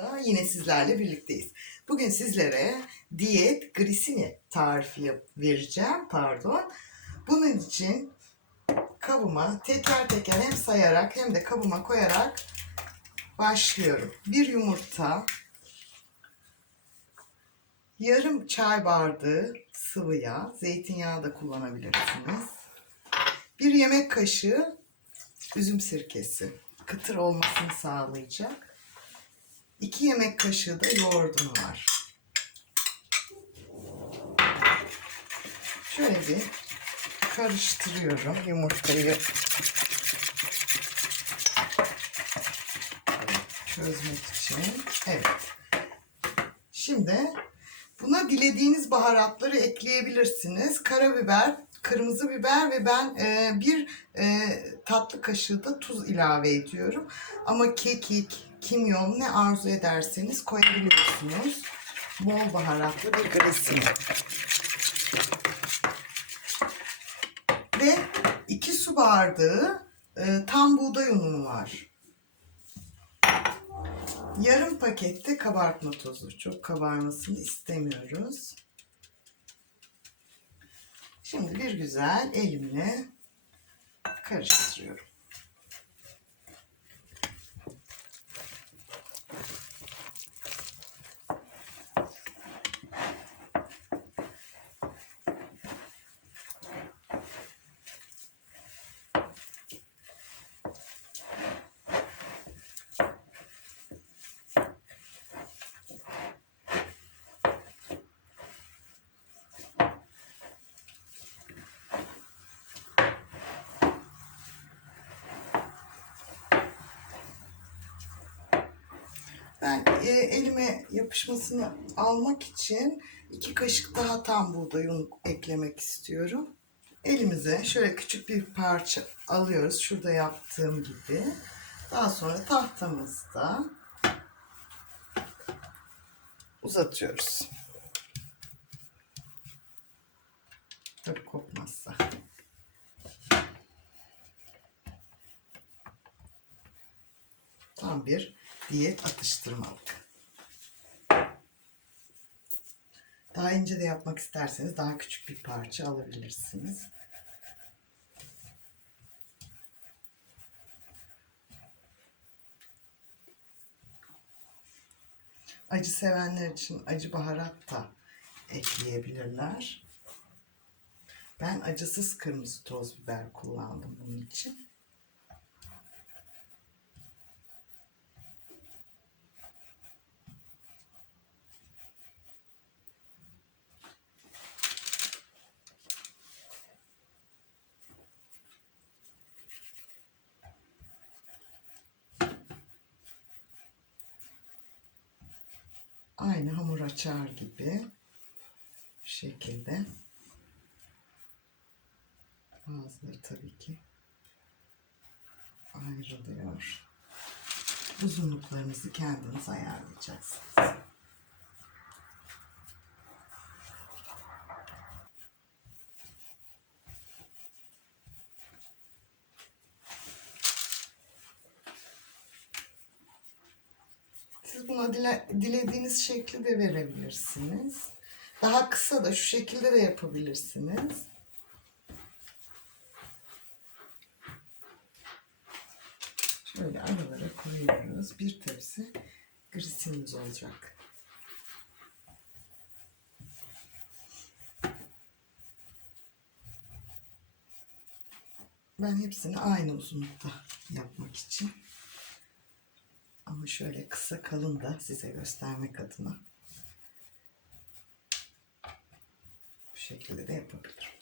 Da Yine sizlerle birlikteyiz. Bugün sizlere diyet grisini tarifi vereceğim. Pardon. Bunun için kabıma teker teker hem sayarak hem de kabıma koyarak başlıyorum. Bir yumurta, yarım çay bardağı sıvı yağ, zeytinyağı da kullanabilirsiniz. Bir yemek kaşığı üzüm sirkesi. Kıtır olmasını sağlayacak. 2 yemek kaşığı da yoğurdum var. Şöyle bir karıştırıyorum yumurtayı çözmek için. Evet. Şimdi buna dilediğiniz baharatları ekleyebilirsiniz. Karabiber, kırmızı biber ve ben e, bir e, tatlı kaşığı da tuz ilave ediyorum. Ama kekik, kimyon ne arzu ederseniz koyabiliyorsunuz. Bol baharatlı bir gresini. Ve 2 su bardağı e, tam buğday unu var. Yarım pakette kabartma tozu. Çok kabarmasını istemiyoruz. Şimdi bir güzel elimle karıştırıyorum. Ben e, elime yapışmasını almak için iki kaşık daha tam buğday unu eklemek istiyorum. Elimize şöyle küçük bir parça alıyoruz. Şurada yaptığım gibi. Daha sonra tahtamızda uzatıyoruz. Tabii kopmazsa. Tam bir diyet atıştırmalık. Daha ince de yapmak isterseniz daha küçük bir parça alabilirsiniz. Acı sevenler için acı baharat da ekleyebilirler. Ben acısız kırmızı toz biber kullandım bunun için. Aynı hamur açar gibi şekilde. Bazıları tabii ki ayrılıyor. Uzunluklarınızı kendiniz ayarlayacaksınız. Siz buna dile, dilediğiniz şekli de verebilirsiniz. Daha kısa da şu şekilde de yapabilirsiniz. Şöyle aralara koyuyoruz. Bir tepsi grisimiz olacak. Ben hepsini aynı uzunlukta yapmak için ama şöyle kısa kalın da size göstermek adına bu şekilde de yapabilirim.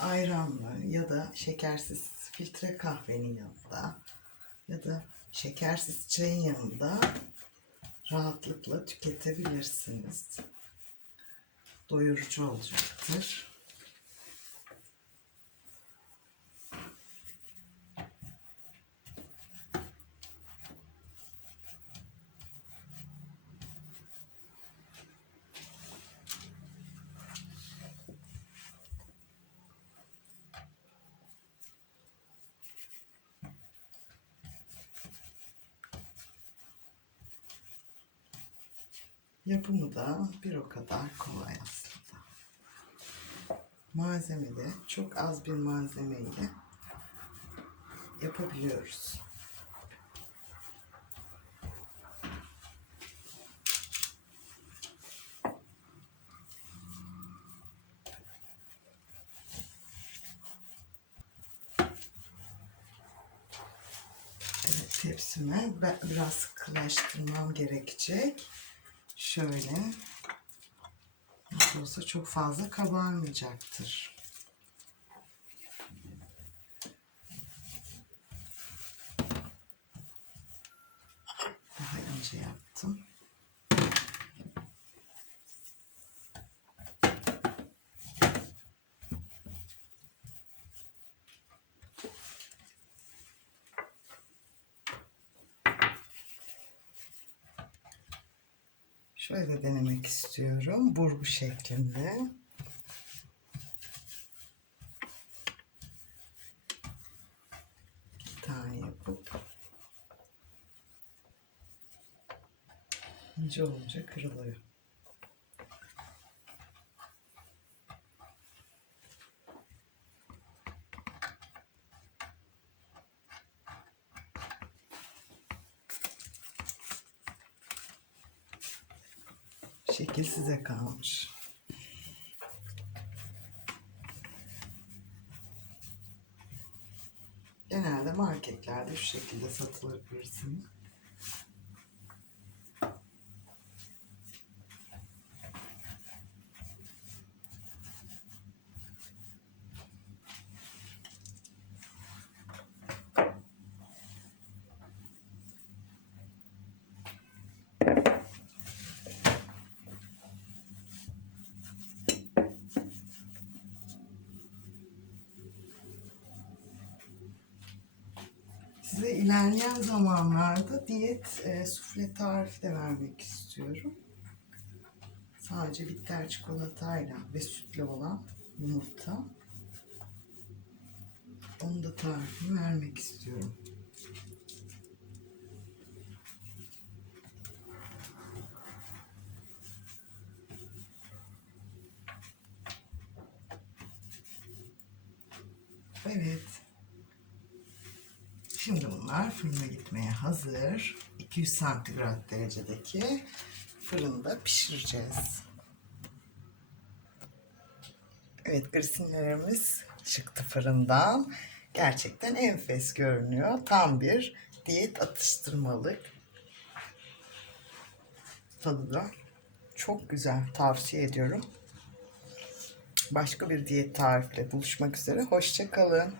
Ayranla ya da şekersiz filtre kahvenin yanında ya da şekersiz çayın yanında rahatlıkla tüketebilirsiniz. Doyurucu olacaktır. Yapımı da bir o kadar kolay aslında. Malzeme de çok az bir malzemeyle yapabiliyoruz. Evet, tepsime biraz sıkılaştırmam gerekecek. Şöyle. Nasıl olsa çok fazla kabarmayacaktır. Daha ince yaptım. Şöyle denemek istiyorum. Burgu şeklinde. Bir tane yapıp ince olunca kırılıyor. Şekil size kalmış. Genelde marketlerde şu şekilde satılır piercing. Size ilerleyen zamanlarda diyet e, sufle tarifi de vermek istiyorum. Sadece bitter çikolatayla ve sütle olan yumurta. Onu da tarifini vermek istiyorum. Evet. Bunlar fırına gitmeye hazır. 200 santigrat derecedeki fırında pişireceğiz. Evet grisinlerimiz çıktı fırından. Gerçekten enfes görünüyor. Tam bir diyet atıştırmalık. Tadı da çok güzel. Tavsiye ediyorum. Başka bir diyet tarifle buluşmak üzere. Hoşçakalın.